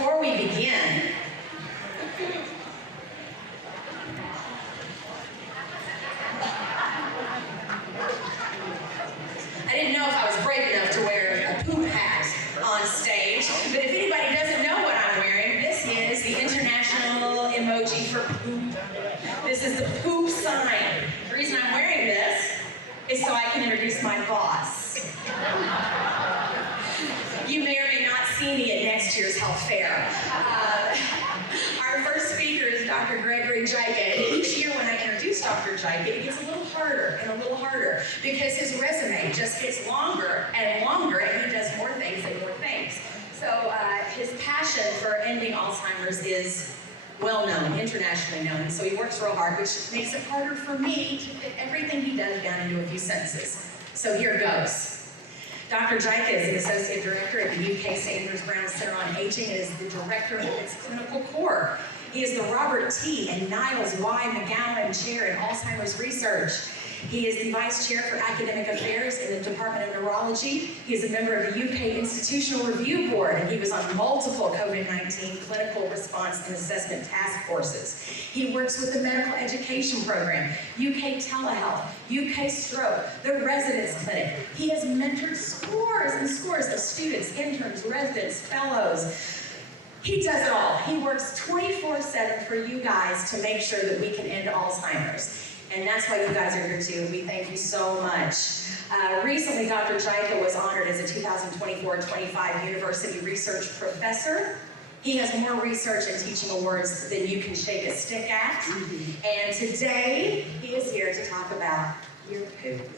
before we begin, I didn't know if I was brave enough to wear a poop hat on stage, but if anybody doesn't know what I'm wearing, this is the international emoji for poop. This is the poop sign. The reason I'm wearing this is so I can introduce my boss. You may or may not see me at next year's health fair. Our first speaker is Dr. Gregory Jicha, and each year when I introduce Dr. Jicha, it gets a little harder and a little harder because his resume just gets longer and longer, and he does more things and more things. So his passion for ending Alzheimer's is well known, internationally known, so he works real hard, which makes it harder for me to fit everything he does down into a few sentences. So here goes. Dr. Jicha is an associate director at the UK Sanders Brown Center on Aging and is the director of its clinical core. He is the Robert T. and Nyles McGowan Chair in Alzheimer's Research. He is the Vice Chair for Academic Affairs in the Department of Neurology. He is a member of the UK Institutional Review Board, and he was on multiple COVID-19 clinical response and assessment task forces. He works with the Medical Education Program, UK Telehealth, UK Stroke, the Residence Clinic. He has mentored scores and scores of students, interns, residents, fellows. He does it all. He works 24/7 for you guys to make sure that we can end Alzheimer's. And that's why you guys are here too. We thank you so much. Recently, Dr. Jicha was honored as a 2024-25 University Research Professor. He has more research and teaching awards than you can shake a stick at. And today, he is here to talk about your poop.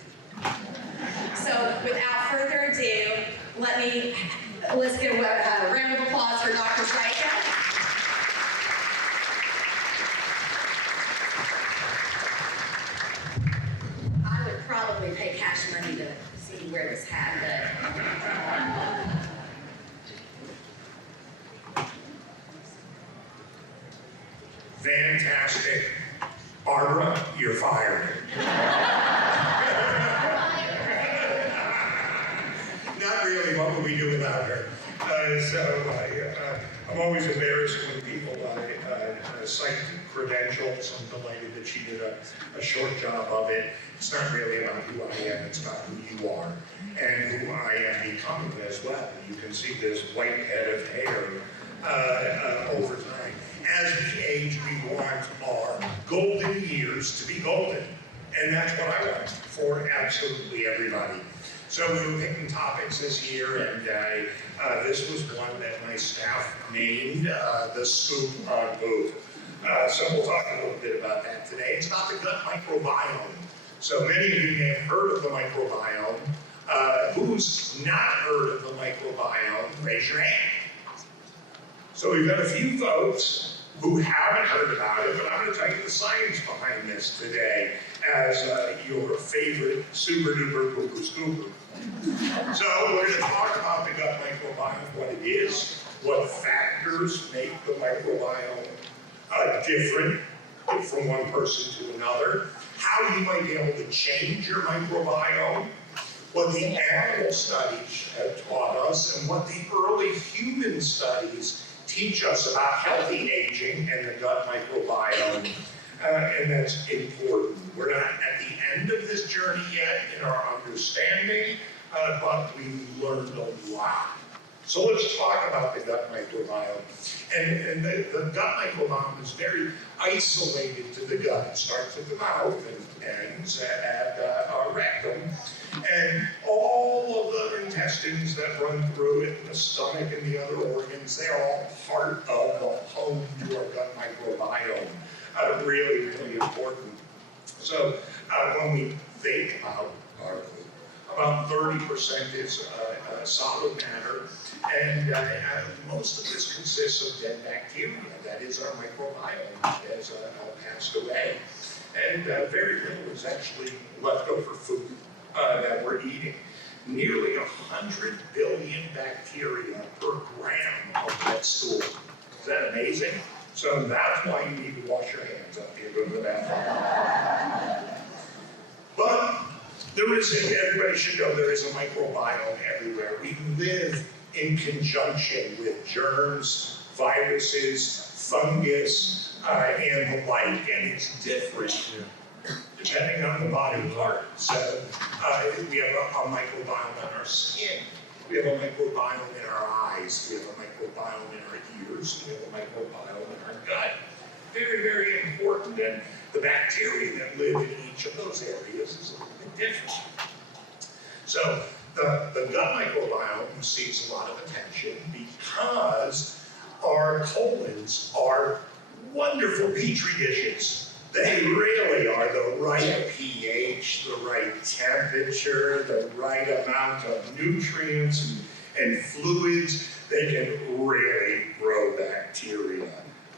So without further ado, let's get a round of applause for Dr. Jicha. Probably pay cash money to see you wear this hat, Fantastic. Barbara, you're fired. Not really. What would we do without her? I'm always embarrassed when people cite credentials. I'm delighted that she did a short job of it. It's not really about who I am, it's about who you are and who I am becoming as well. You can see this white head of hair over time. As we age, we want our golden years to be golden. And that's what I want for absolutely everybody. So we were picking topics this year, and this was one that my staff named the Scoop on Poop. So we'll talk a little bit about that today. It's about the gut microbiome. So many of you may have heard of the microbiome. Who's not heard of the microbiome? Raise your hand. So we've got a few folks who haven't heard about it, but I'm going to tell you the science behind this today as your favorite super duper pooper scooper. So we're going to talk about the gut microbiome, what it is, what factors make the microbiome different from one person to another, how you might be able to change your microbiome, what the animal studies have taught us, and what the early human studies teach us about healthy aging and the gut microbiome, and that's important. We're not at the end of this journey yet in our understanding, but we've learned a lot. So let's talk about the gut microbiome. And the gut microbiome is very isolated to the gut. It starts at the mouth and ends at our rectum. And all of the intestines that run through it, and the stomach and the other organs, they're all part of the home to our gut microbiome. Really, really important. So when we think about our food, about 30% is solid matter, and most of this consists of dead bacteria. That is our microbiome that has passed away. And very little is actually leftover food that we're eating. Nearly 100 billion bacteria per gram of wet stool. Is that amazing? So that's why you need to wash your hands after you go to the bathroom. But everybody should know there is a microbiome everywhere. We live in conjunction with germs, viruses, fungus, and the like, and it's different depending on the body part. So we have a microbiome in our skin, we have a microbiome in our eyes, we have a microbiome in our ears, we have a microbiome in our gut. Very, very important, and the bacteria that live in each of those areas is a little bit different. So the gut microbiome receives a lot of attention because our colons are wonderful petri dishes. They really are the right pH, the right temperature, the right amount of nutrients and fluids. They can really grow bacteria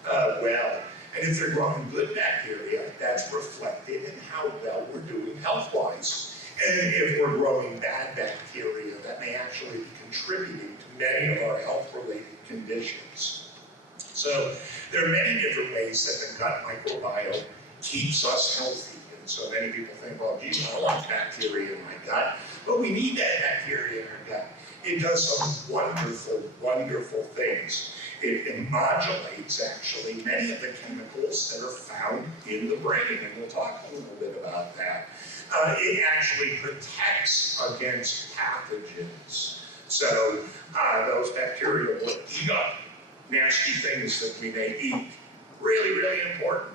well. And if they're growing good bacteria, that's reflected in how well we're doing health-wise. And if we're growing bad bacteria, that may actually be contributing to many of our health-related conditions. So there are many different ways that the gut microbiome keeps us healthy. And so many people think, well, geez, I don't want bacteria in my gut. But we need that bacteria in our gut. It does some wonderful, wonderful things. It modulates, actually, many of the chemicals that are found in the brain, and we'll talk a little bit about that. It actually protects against pathogens. So those bacteria will eat up nasty things that we may eat. Really, really important.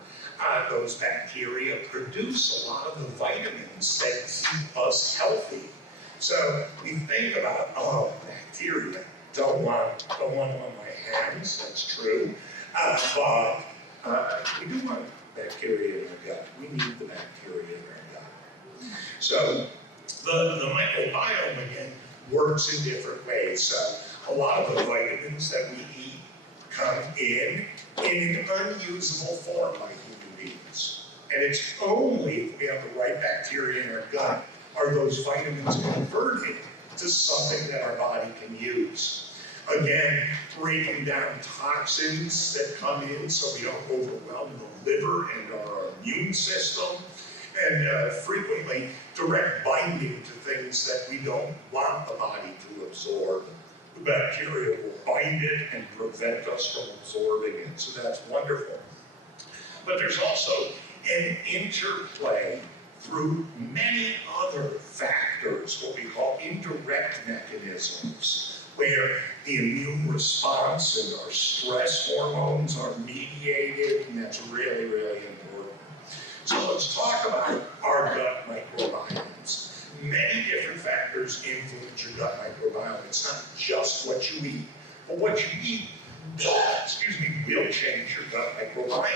Those bacteria produce a lot of the vitamins that keep us healthy. So we think about, oh, bacteria, don't want them on my hands, that's true. But we do want bacteria in our gut. We need the bacteria in our gut. So the microbiome, again, works in different ways. So a lot of the vitamins that we eat come in an unusable form by human beings. And it's only if we have the right bacteria in our gut are those vitamins converted to something that our body can use. Again, breaking down toxins that come in so we don't overwhelm the liver and our immune system, and frequently direct binding to things that we don't want the body to absorb. The bacteria will bind it and prevent us from absorbing it, so that's wonderful. But there's also an interplay through many other factors, what we call indirect mechanisms, where the immune response and our stress hormones are mediated, and that's really, really important. So let's talk about our gut microbiomes. Many different factors influence your gut microbiome. It's not just what you eat, but what you eat, will change your gut microbiome.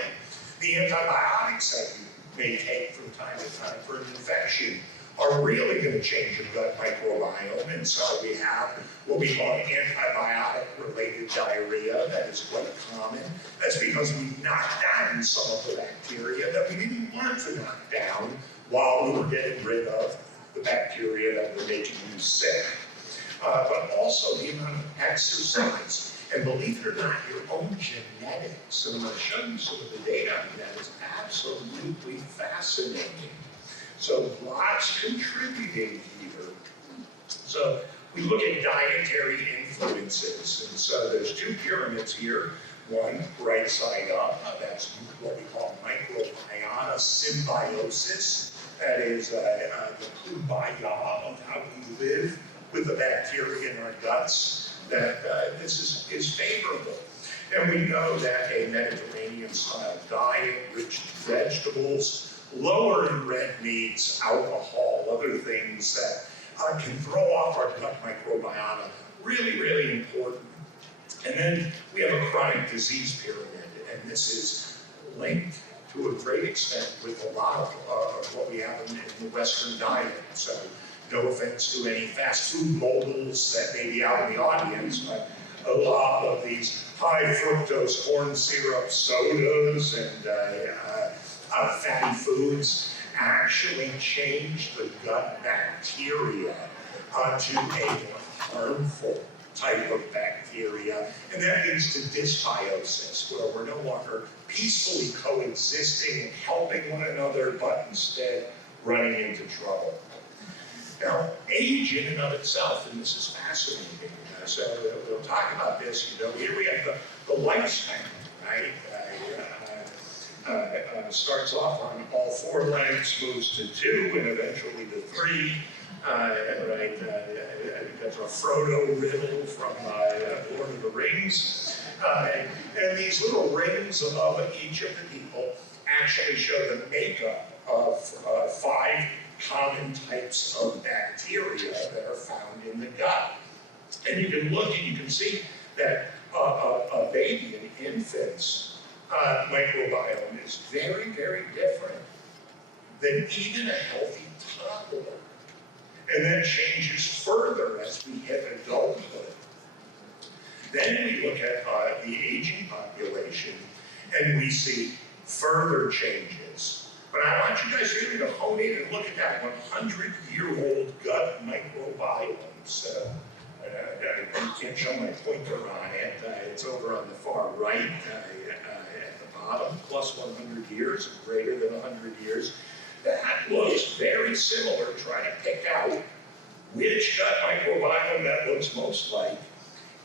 The antibiotics that you may take from time to time for an infection are really going to change your gut microbiome. And so we have what we call antibiotic-related diarrhea that is quite common. That's because we knocked down some of the bacteria that we didn't want to knock down while we were getting rid of the bacteria that were making you sick. But also the amount of exercise. And believe it or not, your own genetics. And I'm going to show you some of the data on that. It's absolutely fascinating. So lots contributing here. So we look at dietary influences. And so there's two pyramids here. One right side up, that's what we call microbiota symbiosis. That is the kumbaya of how we live with the bacteria in our guts. That this is favorable. And we know that a Mediterranean-style diet, rich in vegetables, lower in red meats, alcohol, other things that can throw off our gut microbiota, really, really important. And then we have a chronic disease pyramid, and this is linked to a great extent with a lot of what we have in the Western diet. So no offense to any fast food moguls that may be out in the audience, but a lot of these high fructose corn syrup sodas and fatty foods actually change the gut bacteria to a more harmful type of bacteria, and that leads to dysbiosis, where we're no longer peacefully coexisting and helping one another, but instead running into trouble. Now, age in and of itself, and this is fascinating, so we'll talk about this, here we have the lifespan, right? Starts off on all four legs, moves to 2, and eventually to 3. Right? I think that's a Frodo riddle from Lord of the Rings. And these little rings above each of the people actually show the makeup of 5 common types of bacteria that are found in the gut. And you can look and you can see that a baby, an infant's microbiome is very, very different than even a healthy toddler. And that changes further as we hit adulthood. Then we look at the aging population and we see further changes. But I want you guys really to hone in and look at that 100-year-old gut microbiome. So, I can't show my pointer on it. It's over on the far right at the bottom, plus 100 years and greater than 100 years. That looks very similar. Try to pick out which gut microbiome that looks most like.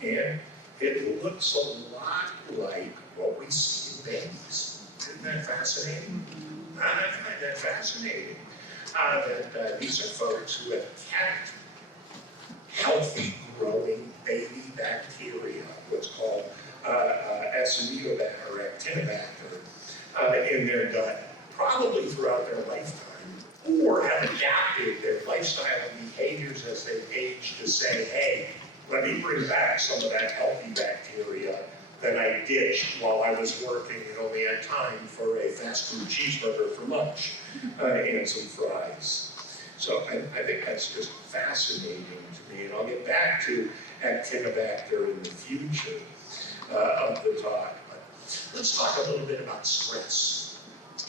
And it looks a lot like what we see in babies. Isn't that fascinating? I find that fascinating. That these are folks who have kept healthy growing baby bacteria, what's called Acinetobacter or Actinobacter, in their gut, probably throughout their lifetime, or have adapted their lifestyle and behaviors as they've aged to say, hey, let me bring back some of that healthy bacteria that I ditched while I was working and only had time for a fast food cheeseburger for lunch and some fries. So I think that's just fascinating to me, and I'll get back to Actinobacter in the future of the talk. But let's talk a little bit about stress.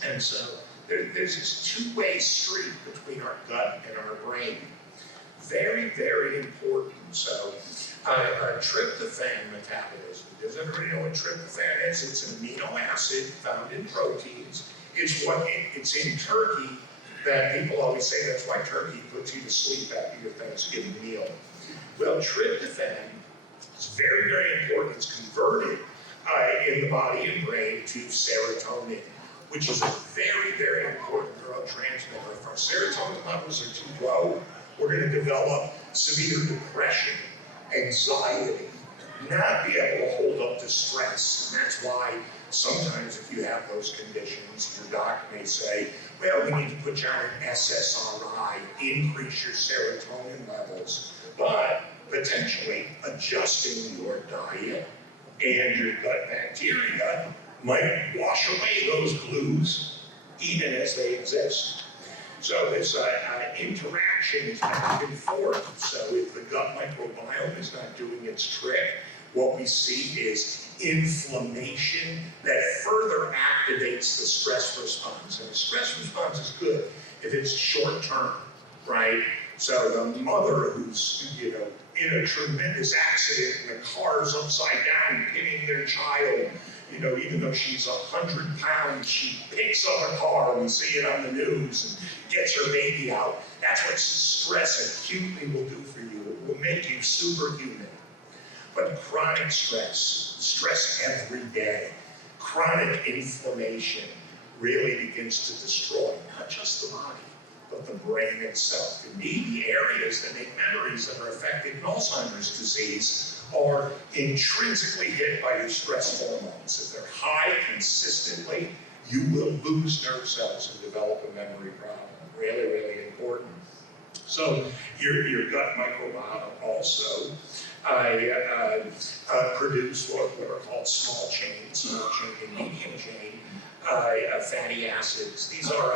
And so there's this two-way street between our gut and our brain. Very, very important. So tryptophan metabolism. Does everybody know what tryptophan is? It's an amino acid found in proteins. It's in turkey that people always say that's why turkey puts you to sleep after your Thanksgiving meal. Well, tryptophan is very, very important. It's converted in the body and brain to serotonin, which is a very, very important neurotransmitter. If our serotonin levels are too low, we're going to develop severe depression, anxiety, not be able to hold up to stress. And that's why sometimes if you have those conditions, your doc may say, well, we need to put you on an SSRI, increase your serotonin levels, but potentially adjusting your diet and your gut bacteria might wash away those glues even as they exist. So this interaction is back and forth. So if the gut microbiome is not doing its trick, what we see is inflammation that further activates the stress response. And the stress response is good if it's short term, right? So the mother who's, in a tremendous accident and the car's upside down, hitting their child, even though she's 100 pounds, she picks up a car, we see it on the news, and gets her baby out. That's what stress acutely will do for you. It will make you superhuman. But chronic stress every day, chronic inflammation really begins to destroy not just the body, but the brain itself. Indeed, the areas that make memories that are affected in Alzheimer's disease are intrinsically hit by your stress hormones. If they're high consistently, you will lose nerve cells and develop a memory problem. Really, really important. So your gut microbiome also produce what are called small chain and medium chain fatty acids. These are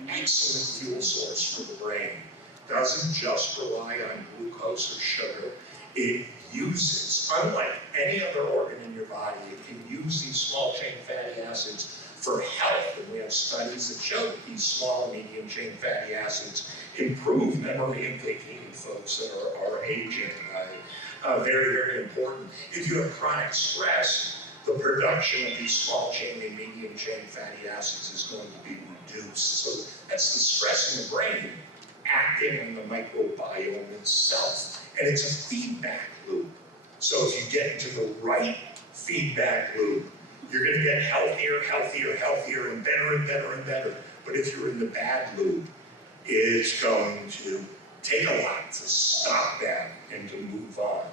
an excellent fuel source for the brain. Doesn't just rely on glucose or sugar. It uses, unlike any other organ in your body, it can use these small chain fatty acids for health. And we have studies that show that these small and medium chain fatty acids improve memory and thinking in folks that are aging. Very, very important. If you have chronic stress, the production of these small chain and medium chain fatty acids is going to be reduced. So that's the stress in the brain acting on the microbiome itself. And it's a feedback loop. So if you get into the right feedback loop. You're going to get healthier, healthier, healthier, and better and better and better. But if you're in the bad loop, it's going to take a lot to stop that and to move on.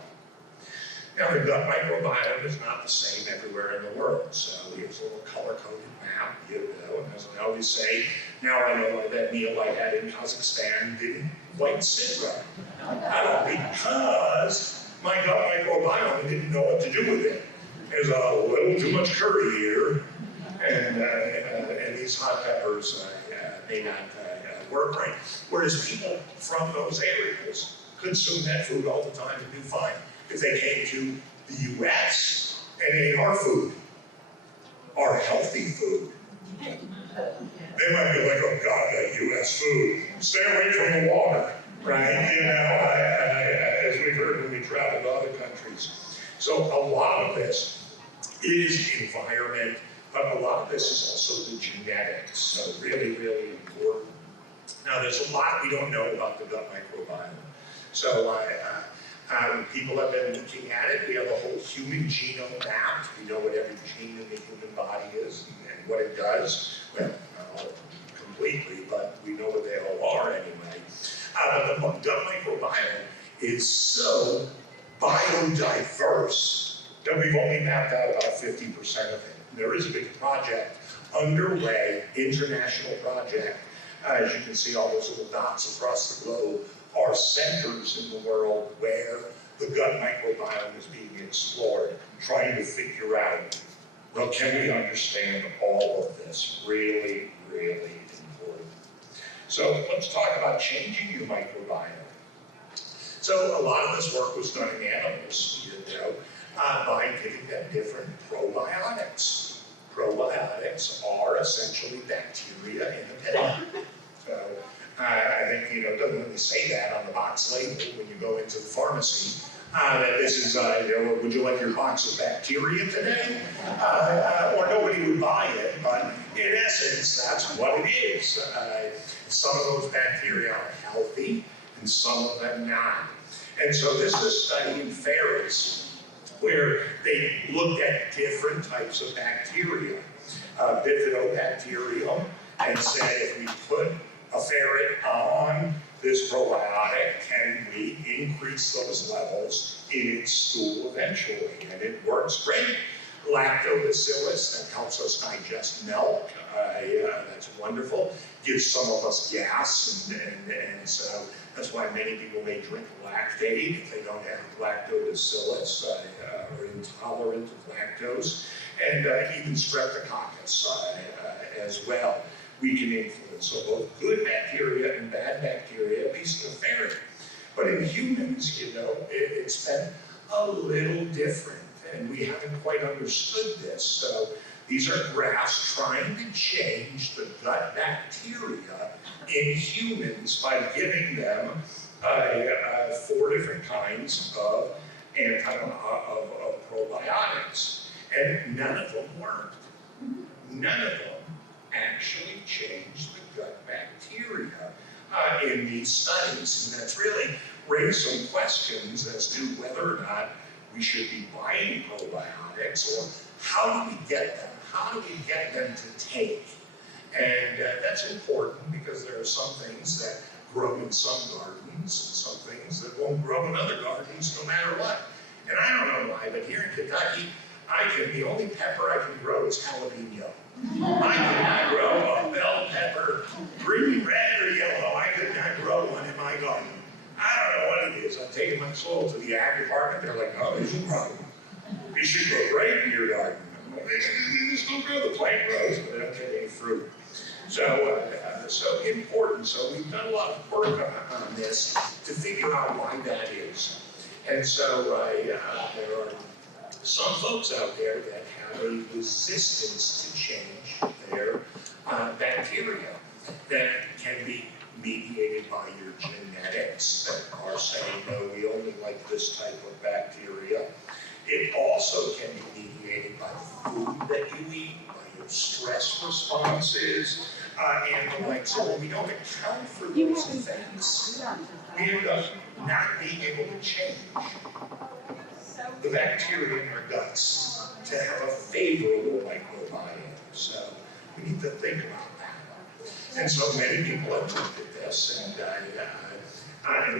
Now, the gut microbiome is not the same everywhere in the world. So here's a little color-coded map, and as I always say, now I know why that meal I had in Kazakhstan didn't quite sit right. Because my gut microbiome didn't know what to do with it. There's a little too much curry here, and these hot peppers may not work right. Whereas people from those areas consume that food all the time and do fine. If they came to the US and ate our food, our healthy food, they might be like, oh God, that US food. Stay away from the water, right? As we've heard when we travel to other countries. So a lot of this is environment, but a lot of this is also the genetics. So really, really important. Now, there's a lot we don't know about the gut microbiome. So people have been looking at it. We have a whole human genome mapped. We know what every gene in the human body is and what it does. Well, not all completely, but we know what they all are anyway. But the gut microbiome is so biodiverse that we've only mapped out about 50% of it. There is a big project underway, international project. As you can see, all those little dots across the globe are centers in the world where the gut microbiome is being explored, trying to figure out, well, can we understand all of this? Really, really important. So let's talk about changing your microbiome. So a lot of this work was done in animals, by giving them different probiotics. Probiotics are essentially bacteria in a pig. So I think, it doesn't really say that on the box label when you go into the pharmacy. That this is, would you like your box of bacteria today? Or nobody would buy it, but in essence, that's what it is. Some of those bacteria are healthy, and some of them not. And so this is a study in ferrets, where they looked at different types of bacteria, bifidobacterium, and said if we put a ferret on this probiotic, can we increase those levels in its stool eventually? And it works great. Lactobacillus, that helps us digest milk, that's wonderful. Gives some of us gas, and so that's why many people may drink lactate if they don't have lactobacillus or intolerant of lactose, and even streptococcus as well. We can influence, so both good bacteria and bad bacteria, at least in the ferret. But in humans, it's been a little different, and we haven't quite understood this. So these are graphs trying to change the gut bacteria in humans by giving them 4 different kinds of probiotics, and none of them worked. None of them actually changed the gut bacteria in these studies. And that's really raised some questions as to whether or not we should be buying probiotics, or how do we get them? How do we get them to take? And that's important because there are some things that grow in some gardens and some things that won't grow in other gardens no matter what. And I don't know why, but here in Kentucky, the only pepper I can grow is jalapeno. I could not grow a bell pepper, green, red, or yellow. I could not grow one in my garden. I don't know what it is. I've taken my soil to the ag department. They're like, oh, there's a problem. You should grow grape in your garden. They just don't grow, the plant grows, but they don't get any fruit. So important. So we've done a lot of work on this to figure out why that is. And so there are some folks out there that have a resistance to change their bacteria that can be mediated by your genetics that are saying, no, we only like this type of bacteria. It also can be mediated by the food that you eat, by your stress responses, and the like. So when we don't account for those things, we end up not being able to change. the bacteria in our guts to have a favorable microbiome. So we need to think about that. And so many people have looked at this and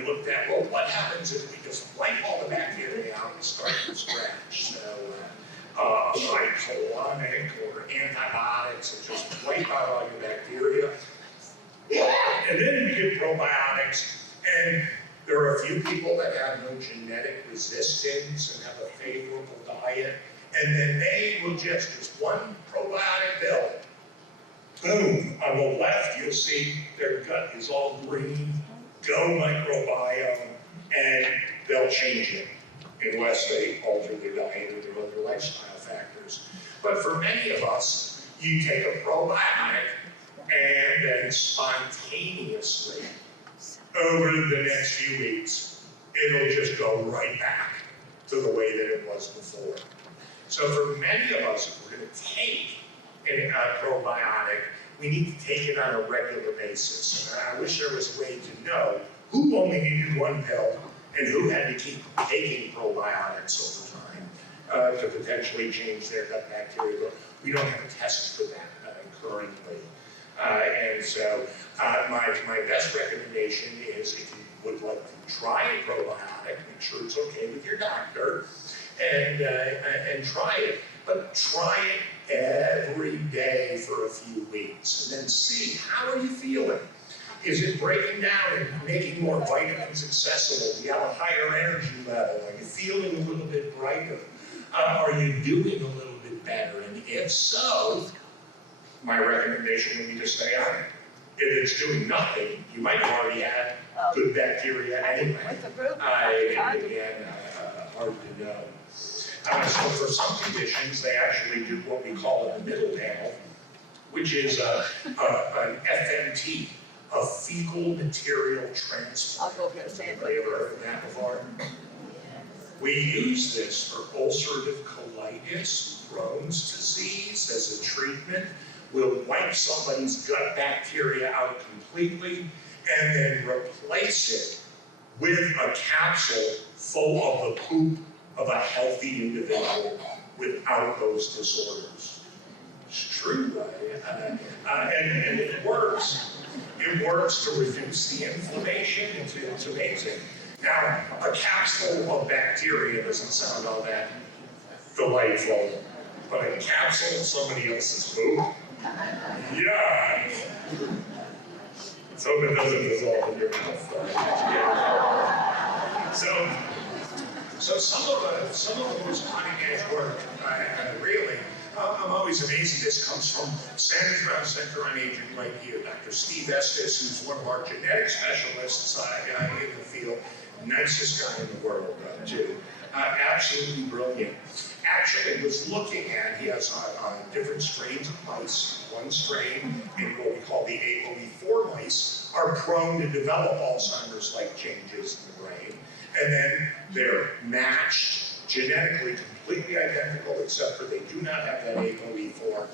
looked at, well, what happens if we just wipe all the bacteria out and start from scratch? So like colonic or antibiotics, and just wipe out all your bacteria. And then you get probiotics, and there are a few people that have no genetic resistance and have a favorable diet, and then they will just one probiotic pill. Boom, on the left you'll see their gut is all green, go microbiome, and they'll change it unless they alter their diet or their other lifestyle factors. But for many of us, you take a probiotic and then spontaneously, over the next few weeks, it'll just go right back to the way that it was before. So for many of us, if we're going to take a probiotic, we need to take it on a regular basis. And I wish there was a way to know who only needed one pill and who had to keep taking probiotics over time to potentially change their gut bacteria. But we don't have a test for that currently. And so my best recommendation is if you would like to try a probiotic, make sure it's okay with your doctor, and try it. But try it every day for a few weeks, and then see, how are you feeling? Is it breaking down and making more vitamins accessible? Do you have a higher energy level? Are you feeling a little bit brighter? Are you doing a little bit better? And if so, my recommendation would be to stay on it. If it's doing nothing, you might have already had good bacteria anyway. And again, hard to know. So for some conditions, they actually do what we call a middle panel, which is an FMT, a fecal material transplant. Anybody ever heard of that before? We use this for ulcerative colitis, Crohn's disease, as a treatment. We'll wipe somebody's gut bacteria out completely and then replace it with a capsule full of the poop of a healthy individual without those disorders. It's true, and it works. It works to reduce the inflammation. It's amazing. Now, a capsule of bacteria doesn't sound all that delightful, but a capsule of somebody else's poop, yeah. So it doesn't dissolve in your mouth. So some of the most cutting edge work, really, I'm always amazed. This comes from Sanders Brown Center on Aging right here. Dr. Steve Estes, who's one of our genetic specialists in the field, nicest guy in the world, too. Absolutely brilliant. Actually was looking at, he has different strains of mice. One strain, in what we call the ApoE4 mice, are prone to develop Alzheimer's-like changes in the brain. And then they're matched, genetically completely identical, except for they do not have that ApoE4.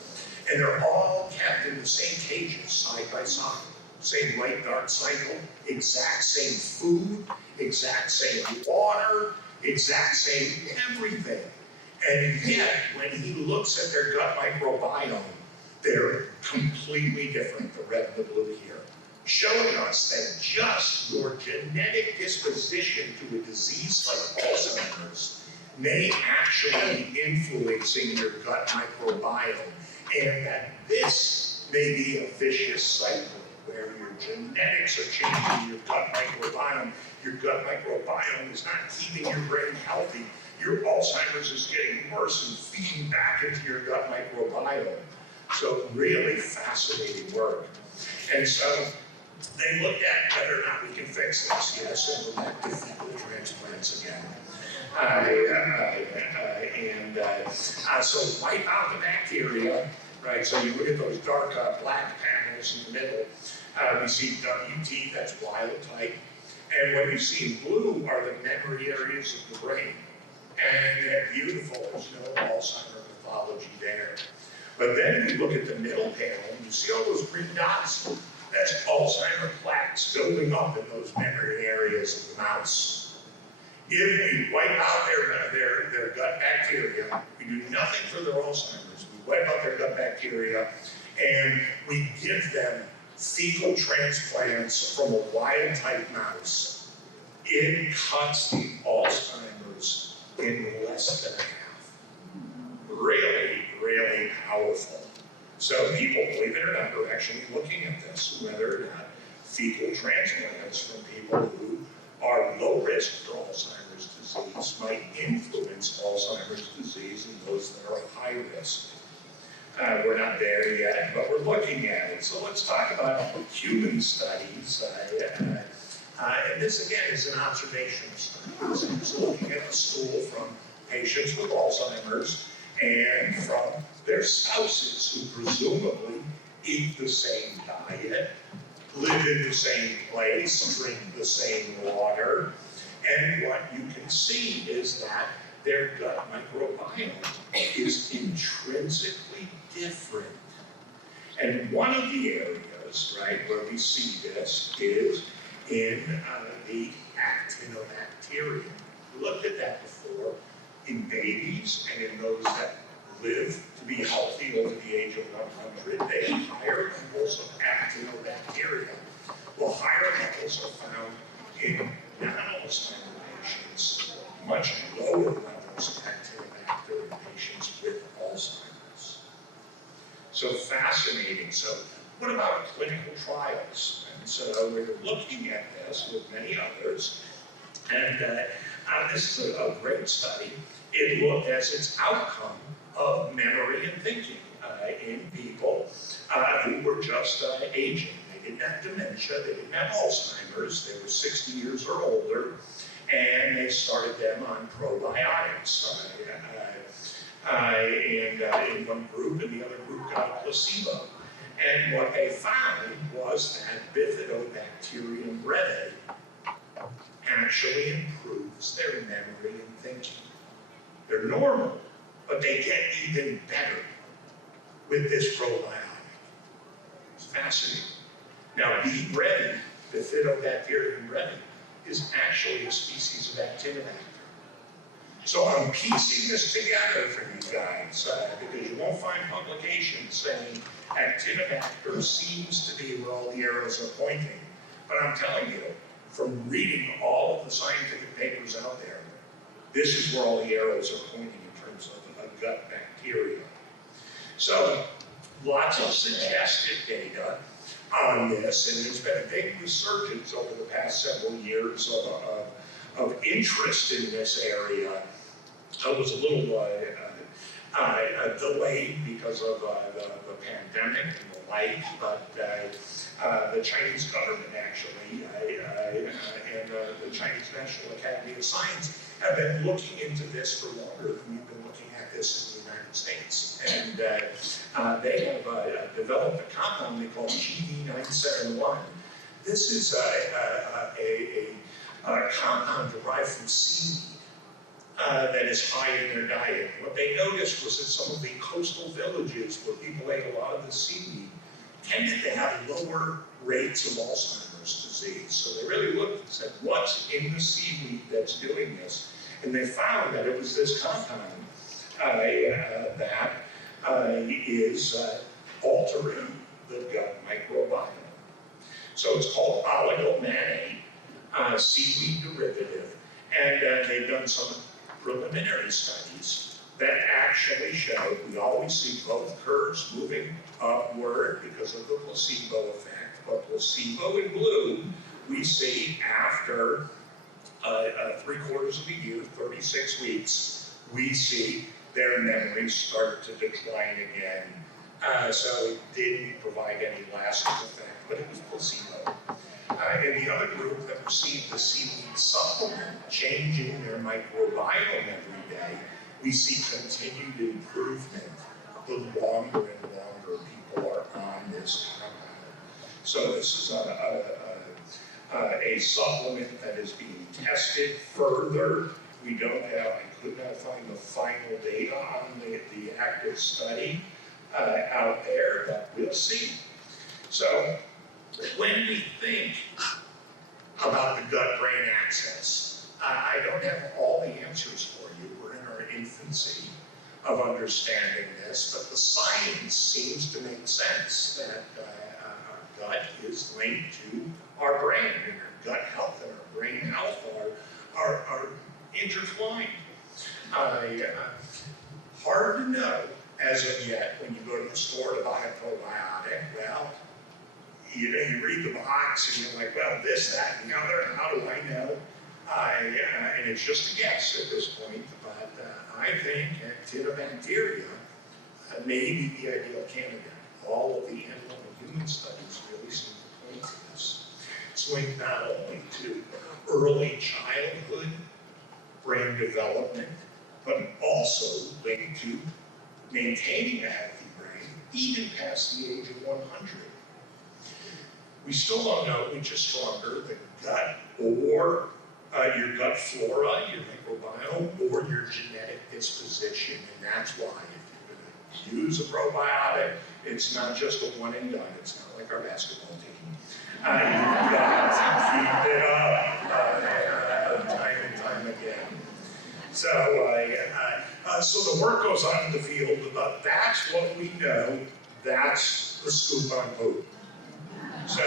And they're all kept in the same cages, side by side. Same light-dark cycle, exact same food, exact same water, exact same everything. And yet, when he looks at their gut microbiome, they're completely different, the red and the blue here, showing us that just your genetic disposition to a disease like Alzheimer's may actually be influencing your gut microbiome, and that this may be a vicious cycle where your genetics are changing your gut microbiome. Your gut microbiome is not keeping your brain healthy. Your Alzheimer's is getting worse and feeding back into your gut microbiome. So really fascinating work. And so they looked at whether or not we can fix this. Yes, and we're back to fecal transplants again. So wipe out the bacteria, right? So you look at those dark black panels in the middle. We see WT, that's wild type. And what you see in blue are the memory areas of the brain. And they're beautiful, there's no Alzheimer pathology there. But then we look at the middle panel, and you see all those green dots? That's Alzheimer plaques building up in those memory areas of the mouse. If we wipe out their gut bacteria, we do nothing for their Alzheimer's, we wipe out their gut bacteria, and we give them fecal transplants from a wild type mouse, it cuts the Alzheimer's in less than half. Really, really powerful. So people, believe it or not, are actually looking at this, whether or not fecal transplants from people who are low risk for Alzheimer's disease might influence Alzheimer's disease in those that are high risk. We're not there yet, but we're looking at it. So let's talk about human studies. And this again is an observational study. So it's looking at the stool from patients with Alzheimer's and from their spouses who presumably eat the same diet, live in the same place, drink the same water, and what you can see is that their gut microbiome is intrinsically different. And one of the areas, right, where we see this is in the actinobacterium. We looked at that before in babies and in those that live to be healthy over the age of 100, they have higher levels of actinobacteria. Well, higher levels are found in non-Alzheimer patients, much lower levels of actinobacteria in patients with Alzheimer's. So fascinating. So what about clinical trials? And so we're looking at this with many others, and this is a great study. It looked as its outcome of memory and thinking in people who were just aging. They didn't have dementia, they didn't have Alzheimer's, they were 60 years or older, and they started them on probiotics. In one group, and the other group got a placebo. And what they found was that Bifidobacterium breve actually improves their memory and thinking. They're normal, but they get even better with this probiotic. It's fascinating. Now, B. breve, Bifidobacterium breve, is actually a species of Actinobacter. So I'm piecing this together for you guys, because you won't find publications saying Actinobacter seems to be where all the arrows are pointing. But I'm telling you, from reading all of the scientific papers out there, this is where all the arrows are pointing in terms of a gut bacteria. So lots of suggested data on this, and there's been a big resurgence over the past several years of interest in this area. It was a little delayed because of the pandemic and the like, but the Chinese government actually and the Chinese National Academy of Science have been looking into this for longer than we've been looking at this in the United States. And they have developed a compound they call GD971. This is a compound derived from seaweed that is high in their diet. What they noticed was that some of the coastal villages where people ate a lot of the seaweed tended to have lower rates of Alzheimer's disease. So they really looked and said, what's in the seaweed that's doing this? And they found that it was this compound that is altering the gut microbiome. So it's called oligomanate, seaweed derivative, and they've done some preliminary studies that actually show we always see both curves moving upward because of the placebo effect, but placebo in blue we see after 3/4 of a year, 36 weeks, we see their memories start to decline again. So it didn't provide any lasting effect, but it was placebo. In the other group that received the seaweed supplement, changing their microbiome every day, we see continued improvement the longer and longer people are on this compound. So this is a supplement that is being tested further. We don't have, I could not find the final data on the active study out there, but we'll see. So when we think about the gut-brain axis, I don't have all the answers for you. We're in our infancy of understanding this, but the science seems to make sense that our gut is linked to our brain, and our gut health and our brain health are intertwined. Hard to know as of yet when you go to the store to buy a probiotic. Well, you read the box and you're like, well, this, that, and the other, how do I know? And it's just a guess at this point, but I think actinobacteria may be the ideal candidate. All of the animal and human studies really seem to point to this. It's linked not only to early childhood brain development, but also linked to maintaining a healthy brain even past the age of 100. We still don't know which is stronger, the gut or your gut flora, your microbiome, or your genetic disposition. And that's why if you're going to use a probiotic, it's not just a one and done. It's not like our basketball team. You've got to keep it up time and time again. So the work goes on in the field, but that's what we know. That's the scoop on poop. So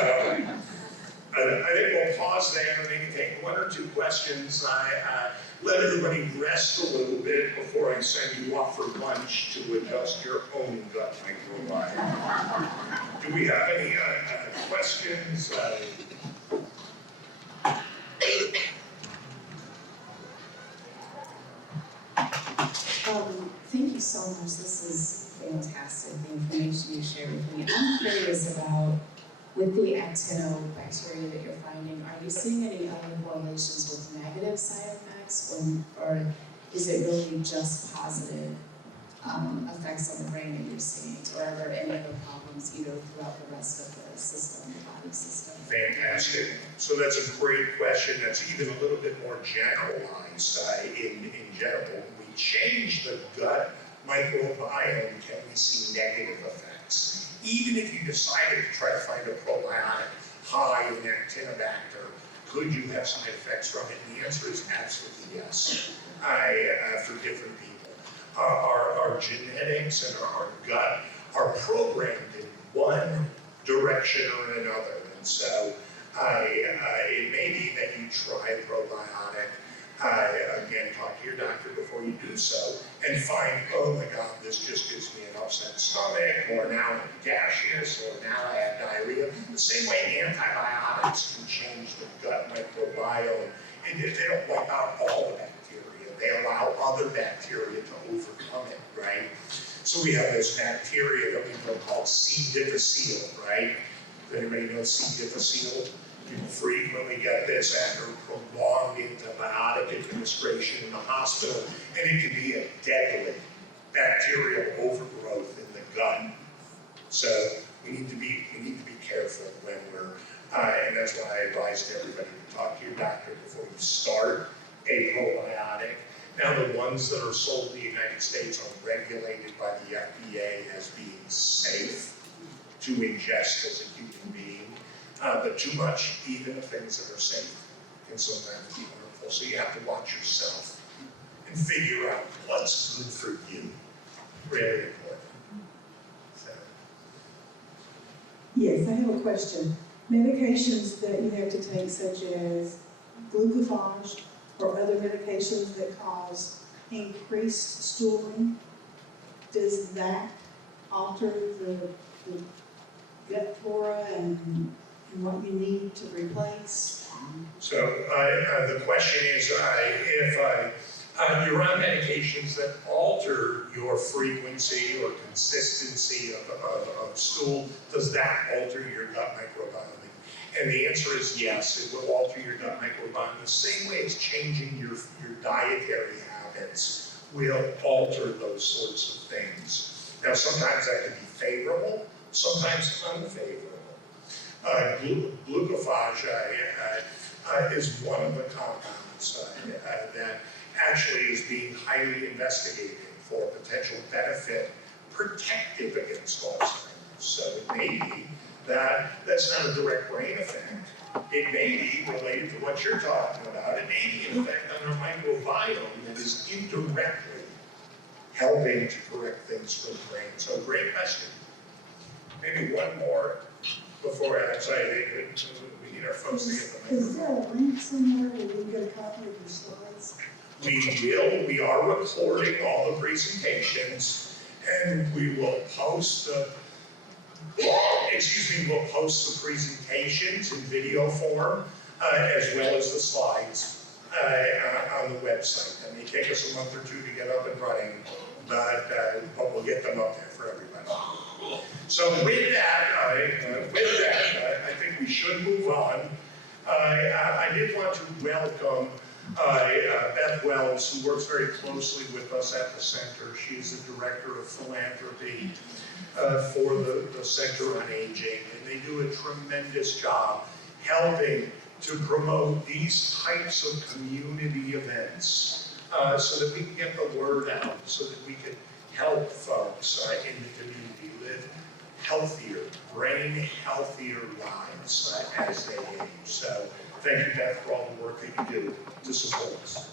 I think we'll pause there and maybe take one or two questions. Let everybody rest a little bit before I send you off for lunch to adjust your own gut microbiome. Do we have any questions? Thank you so much. This is fantastic, the information you shared with me. I'm curious about, with the actinobacteria that you're finding, are you seeing any other correlations with negative side effects, or is it really just positive effects on the brain that you're seeing, or are there any other problems either throughout the rest of the system, the body system? Fantastic. So that's a great question. That's even a little bit more generalized in general. When we change the gut microbiome, can we see negative effects? Even if you decided to try to find a probiotic high in actinobacter, could you have side effects from it? And the answer is absolutely yes, for different people. Our genetics and our gut are programmed in one direction or another. And so it may be that you try a probiotic, again, talk to your doctor before you do so, and find, oh my God, this just gives me an upset stomach, or now I'm gaseous, or now I have diarrhea. The same way antibiotics can change the gut microbiome, and they don't wipe out all the bacteria. They allow other bacteria to overcome it, right? So we have this bacteria that we know called C. difficile, right? Does anybody know C. difficile? People frequently get this after prolonged antibiotic administration in the hospital, and it can be a deadly bacterial overgrowth in the gut. So we need to be careful when we're, and that's why I advise everybody to talk to your doctor before you start a probiotic. Now, the ones that are sold in the United States are regulated by the FDA as being safe to ingest as a human being. But too much, even of things that are safe, can sometimes be harmful. So you have to watch yourself and figure out what's good for you. Really important. So. Yes, I have a question. Medications that you have to take, such as glucophage or other medications that cause increased stooling, does that alter the gut flora and what you need to replace? So the question is, if you're on medications that alter your frequency or consistency of stool, does that alter your gut microbiome? And the answer is yes, it will alter your gut microbiome. The same way it's changing your dietary habits will alter those sorts of things. Now, sometimes that can be favorable, sometimes unfavorable. Glucophage is one of the compounds that actually is being highly investigated for potential benefit protective against Alzheimer's. So it may be that that's not a direct brain effect, It may be related to what you're talking about. It may be an effect on our microbiome that is indirectly helping to correct things for the brain. So great question. Maybe one more before I say we need our folks to get the Is there a link somewhere where we can get a copy of your slides? We are recording all the presentations, and we will post we'll post the presentations in video form, as well as the slides, on the website. It may take us a month or two to get up and running, but we'll get them up there for everybody. So with that, I think we should move on. I did want to welcome Beth Wells, who works very closely with us at the center. She's the director of philanthropy for the Center on Aging, and they do a tremendous job helping to promote these types of community events so that we can get the word out, so that we can help folks in the community live healthier, brain healthier lives as they age. So thank you, Beth, for all the work that you do to support us.